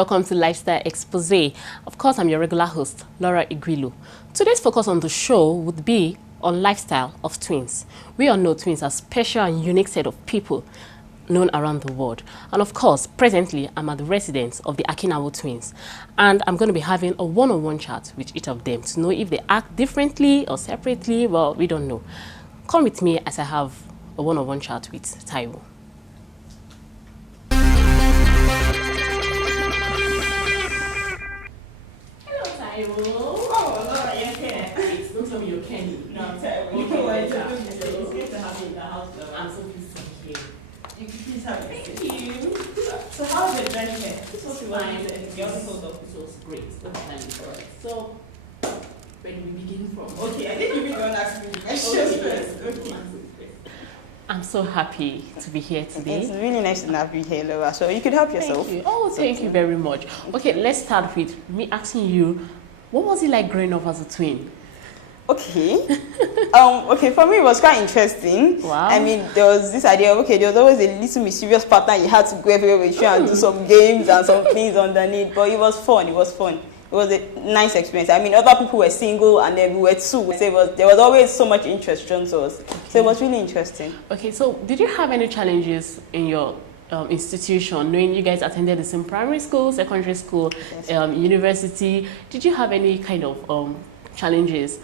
welcome to Lifestyle Xpose. Of course, I'm your regular host, Laura Igwilu. Today's focus on the show would be on lifestyle of twins. We all know twins are special and unique set of people known around the world. And of course, presently, I'm at the residence of the Akinnawo twins. And I'm going to be having a one-on-one chat with each of them to know if they act differently or separately. Well, we don't know. Come with me as I have a one-on-one chat with Taiwo. Oh, Laura, you're here. Please, don't tell me you're Kenny. No, I'm Taiwo. It's good to have you in the house, though. I'm so pleased to be here. You can please have it. Thank you. So how was your journey here? This was fine. You also told us it was great. That's fine. So, where do we begin from? Okay, I think you don't ask me the questions first. Okay. I'm so happy to be here today. It's really nice to have you here, Laura. So you could help yourself. Thank you. Oh, thank you very much. Okay, let's start with me asking you, what was it like growing up as a twin? Okay. Okay, for me it was quite interesting. Wow. I mean, there was this idea of, okay, there was always a little mysterious partner you had to go everywhere with you and do some games and some things underneath. But it was fun. It was fun. It was a nice experience. I mean, other people were single and then we were two. So there was always so much interest shown to us. Okay. So it was really interesting. Okay, so did you have any challenges in your institution, knowing you guys attended the same primary school, secondary school, university? Did you have any kind of challenges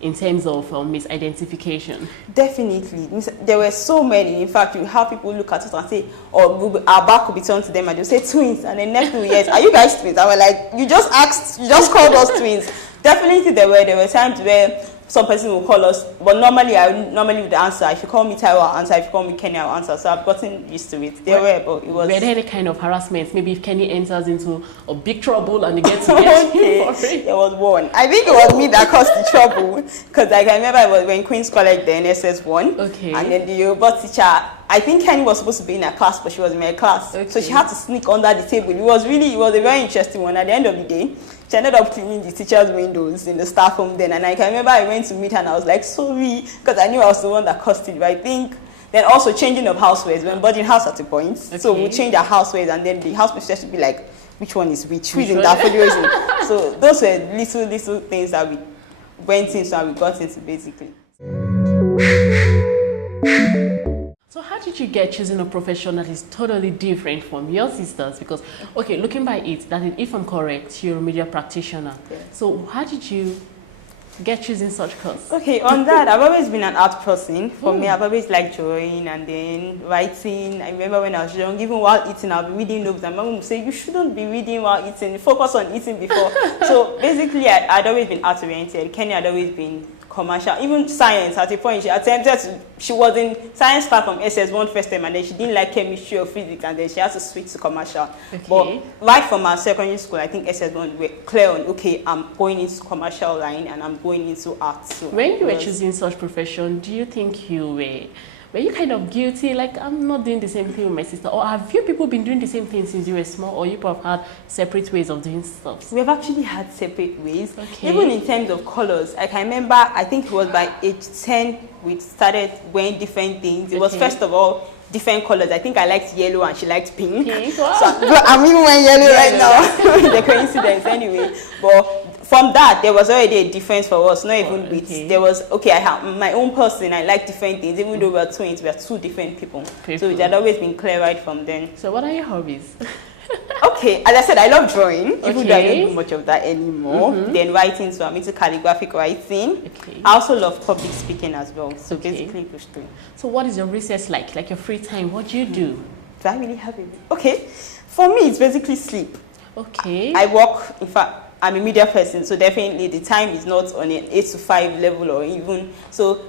in terms of misidentification? Definitely. There were so many. In fact, you have people look at us and say, or our back will be turned to them and they'll say twins. And then next 2 years, are you guys twins? I was like, you just called us twins. Definitely there were times where some person will call us, but normally I would answer. If you call me Taiwo, I'll answer. If you call me Kenny, I'll answer. So I've gotten used to it. But it was. Were there any kind of harassment? Maybe if Kenny enters into a big trouble and he gets to get him for it? There was one. I think it was me that caused the trouble because I remember it was when Queen's College, the NSS1. Okay. And then the Yoruba teacher, I think Kenny was supposed to be in her class, but she was in my class. Okay. So she had to sneak under the table. It was a very interesting one. At the end of the day, she ended up cleaning the teacher's windows in the staff room then. And I can remember I went to meet her and I was like, sorry, because I knew I was the one that caused it. But I think then also changing of housewares. When boarding house at a point, okay. So we change our housewares and then the house mistress would be like, which one is which? Who is in that federation? So those were little things that we went into and we got into basically. So how did you get choosing a profession that is totally different from your sisters? Because, okay, looking by it, that is, if I'm correct, you're a media practitioner. Yeah. So how did you get choosing such course? Okay, on that, I've always been an art person. For me, I've always liked drawing and then writing. I remember when I was young, even while eating, I'll be reading novels. And my mom would say, you shouldn't be reading while eating. Focus on eating before. So basically, I'd always been art-oriented. Kenny had always been commercial, even science. At a point she was in science class from SS1 first time and then she didn't like chemistry or physics and then she had to switch to commercial. Okay. But right from our secondary school, I think SS1, we were clear on, okay, I'm going into commercial line and I'm going into art. So when you were choosing such profession, do you think you were you kind of guilty, like I'm not doing the same thing with my sister? Or have you people been doing the same thing since you were small, or you have had separate ways of doing stuff? We've actually had separate ways. Okay. Even in terms of colors. I can remember, I think it was by age 10, we started wearing different things. It was first of all different colors. I think I liked yellow and she liked pink. Wow. So I'm even wearing yellow right now. The coincidence anyway. But from that, there was already a difference for us, not even with, there was, okay, I have my own person, I like different things, even though we're twins, we're two different people. So it had always been clear right from then. So what are your hobbies? Okay, as I said, I love drawing, even though I don't do much of that anymore. Then writing, so I'm into calligraphic writing. Okay. I also love public speaking as well, so basically push through. So what is your recess like your free time? What do you do? Do I really have it? Okay, for me, it's basically sleep. Okay. I work, in fact, I'm a media person, so definitely the time is not on an 8 to 5 level or even, so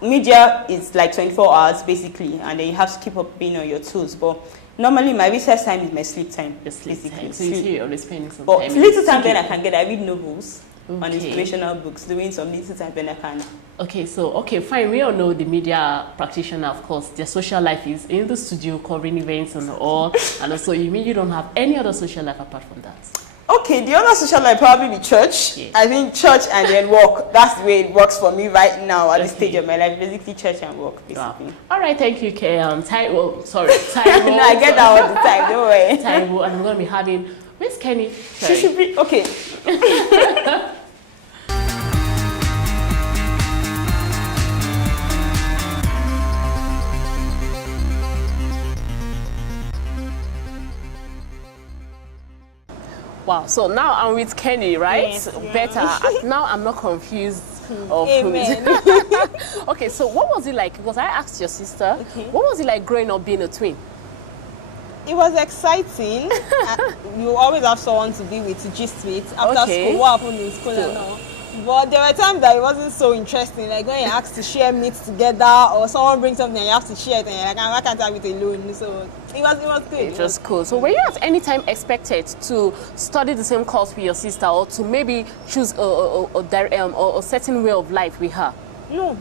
media is like 24 hours basically, and then you have to keep up being on your toes. But normally my recess time is my sleep time. Your sleep time. So you're always spending some time. But little time then I can get, I read novels. On inspirational books, doing some little time when I can. Okay, so, fine. We all know the media practitioner, of course, their social life is in the studio covering events and all. And also, you mean you don't have any other social life apart from that? Okay, the other social life probably the church. Yeah. I think church and then work. That's the way it works for me right now at this stage of my life. Basically, church and work, basically. Wow. All right, thank you, Taiwo. Sorry, Taiwo. No, I get that all the time. Don't worry. Taiwo, and I'm going to be having Where's Kenny? She should be okay. Wow, so now I'm with Kenny, right? Yes, better. Now I'm not confused of Amen. Okay, so what was it like? Because I asked your sister, what was it like growing up being a twin? It was exciting. You always have someone to be with, to gist with. After school, what happened in school and all. But there were times that it wasn't so interesting, like when you're asked to share meat together or someone brings something and you have to share it and you're like, why can't I have it alone? So it was good. It was cool. So were you at any time expected to study the same course with your sister or to maybe choose a certain way of life with her? No.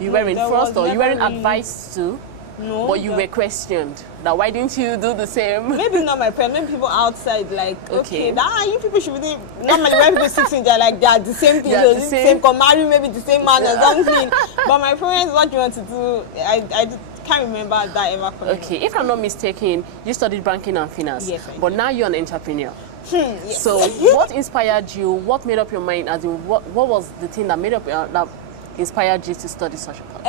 You weren't forced or you weren't advised to? No. But you were questioned. Now, why didn't you do the same? Maybe not my parents, maybe people outside, like, okay, you people should be, normally when people sit in there, like, they are the same thing, the same, come marry maybe the same man or something. But my parents, what you want to do, I can't remember that ever coming. Okay, if I'm not mistaken, you studied banking and finance. Yes, I did. But now you're an entrepreneur. Yes. So, what inspired you? What made up your mind? As in, what was the thing that made up that inspired you to study such a course?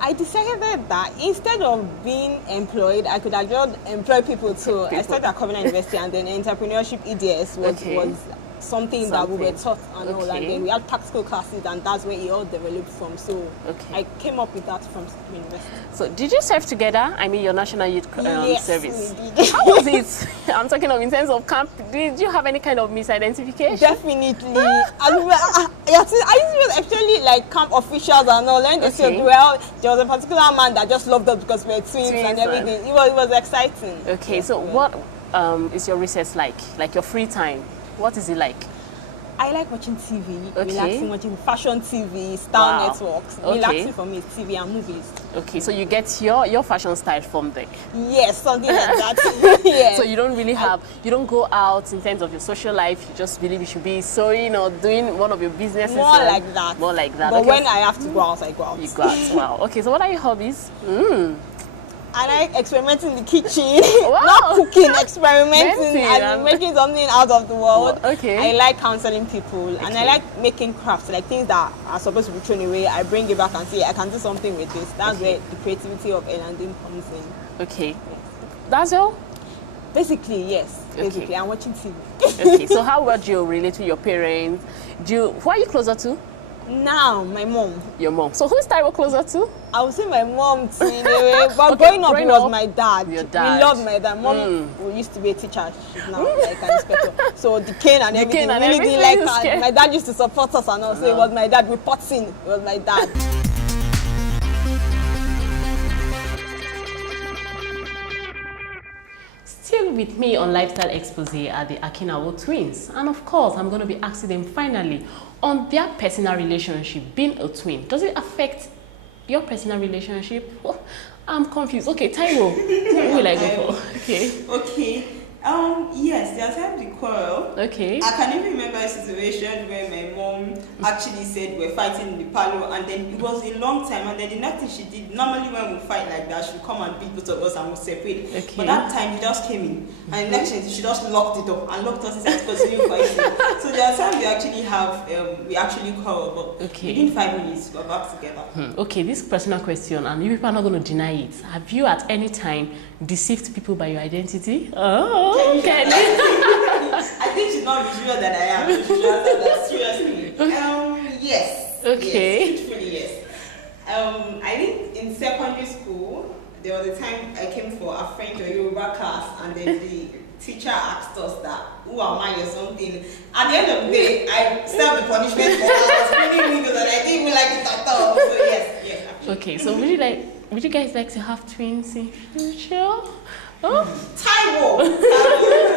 I decided that instead of being employed, I could have just employ people too. I started at Covenant University, and then entrepreneurship EDS was something that we were taught and all, and then we had practical classes, and that's where it all developed from. So I came up with that from university. So did you serve together? I mean, your National Youth yes, Service. We did. How was it? I'm talking of in terms of camp. Did you have any kind of misidentification? Definitely. I used to actually like camp officials and all. And they said, well, there was a particular man that just loved us because we were twins and everything. It was exciting. Okay, so what is your recess like? Like your free time? What is it like? I like watching TV, relaxing, watching fashion TV, Star Networks. Relaxing for me is TV and movies. Okay, so you get your fashion style from there? Yes, something like that. Yes. So you don't really you don't go out in terms of your social life, you just believe you should be sewing or doing one of your businesses? More like that. More like that. But when I have to go out, I go out. You go out, wow. Okay, so what are your hobbies? I like experimenting in the kitchen, not cooking, experimenting and making something out of the world. I like counseling people and I like making crafts, like things that are supposed to be thrown away. I bring it back and say, I can do something with this. That's where the creativity of Elandin comes in. Okay. That's all? Basically, yes. Basically, I'm watching TV. Okay, so how well do you relate to your parents? Who are you closer to? Now, my mom. Your mom. So who's Taiwo closer to? I would say my mom too, in a way. But growing up, it was my dad. Your dad. We loved my dad. Mom used to be a teacher. She's now like an inspector. So the cane and everything, we really didn't like her. My dad used to support us and all. So it was my dad. We pots in. It was my dad. Still with me on Lifestyle Xpose are the Akinnawo twins. And of course, I'm going to be asking them finally on their personal relationship, being a twin. Does it affect your personal relationship? Oh, I'm confused. Okay, Taiwo, who will I go for? Okay. Yes, there was time we quarrel. Okay. I can even remember a situation where my mom actually said we're fighting in the parlor, and then it was a long time, and then the next thing she did, normally when we fight like that, she'd come and beat both of us and we'll separate. Okay. But that time she just came in, and the next thing she just locked it up and locked us inside to continue fighting. So there are times we actually quarrel, but within 5 minutes we're back together. Okay, this personal question, and you people are not going to deny it. Have you at any time deceived people by your identity? Oh, okay. I think she's not be sure that I am. She should answer that seriously. Yes. Okay. Yes, truthfully, yes. I think in secondary school, there was a time I came for a French or Yoruba class, and then the teacher asked us that, who am I or something. At the end of the day, I served the punishment for I was reading windows and I didn't even like it at all. So yes, actually. Okay, so would you guys like to have twins in future? Oh. Taiwo!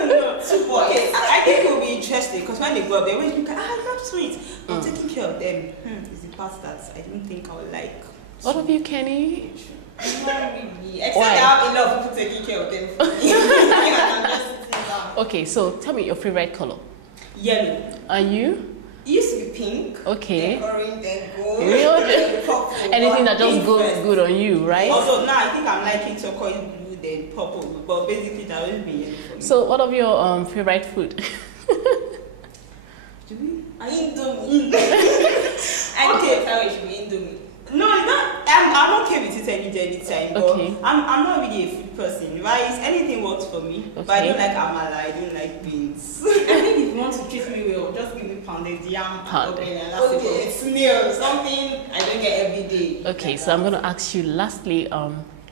No. Okay, I think it will be interesting because when they grow up, they always look at, I love twins. I'm taking care of them. It's the part that I don't think I would like. What of you, Kenny? Not really. Except I have a lot of people taking care of them for me. I'm just sitting down. Okay, so tell me your favorite color. Yellow. And you? It used to be pink. Okay. Then orange, then gold. Then purple. Anything that just goes good on you, right? Also, now I think I'm liking turquoise blue. then purple. But basically, that will be yellow for me. So, what of your favorite food? I Indomie. Okay, Taiwo should be Indomie. No, it's not. I'm okay with it anytime. Okay. But I'm not really a food person. Right? Anything works for me. Okay. But I don't like amala. I don't like beans. I think if you want to treat me well, just give me pounded yam. Okay, and that's it. It's meal. Something I don't get every day. Okay, so I'm going to ask you lastly,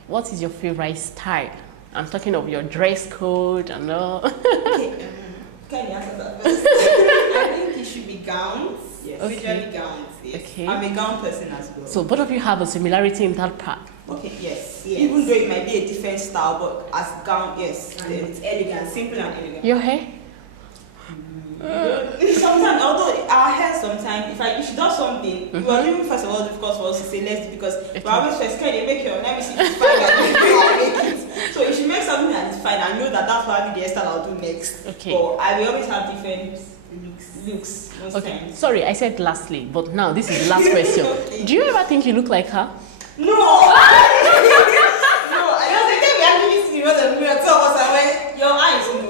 what is your favorite style? I'm talking of your dress code and all. Okay. Can you answer that first? I think it should be gowns. Yes. Okay. Usually gowns. Yes. Okay. I'm a gown person as well. So both of you have a similarity in that part. Okay. Yes. Even though it might be a different style, but as gown, yes, it's elegant, simple and elegant. Your hair? Sometimes, although our hair sometimes, if she does something, we are doing first of all difficult for us to say let's do because we always first kind of make your let me see if it's fine and make it. So if she makes something that is fine, I know that that's probably the hairstyle I'll do next. Okay. But I will always have different looks most times. Sorry, I said lastly, but now this is the last question. Okay. Do you ever think you look like her? No. No, I don't think we actually see the mirror tell us your eyes no.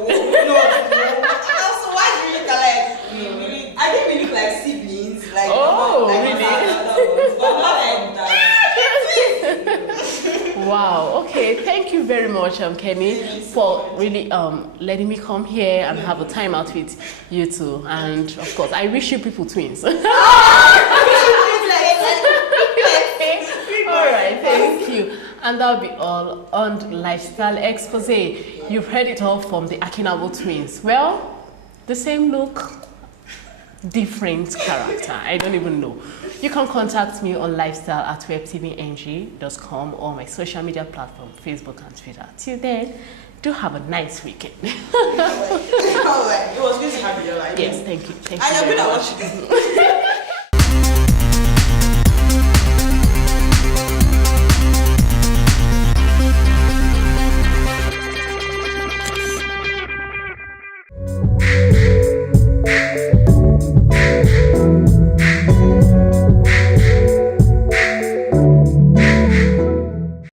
I think we look like siblings. Like, really? Wow. Okay. Thank you very much, Kenny, for really letting me come here and have a time out with you two. And of course, I wish you people twins. All right. Thank you. And that'll be all on Lifestyle Xpose. You've heard it all from the Akinnawo twins. Well, the same look, different character. I don't even know. You can contact me on lifestyle@webtvng.com or my social media platform, Facebook and Twitter. Till then, do have a nice weekend. All right. It was good to have you. Yes, thank you. Thank you. I know that what you do.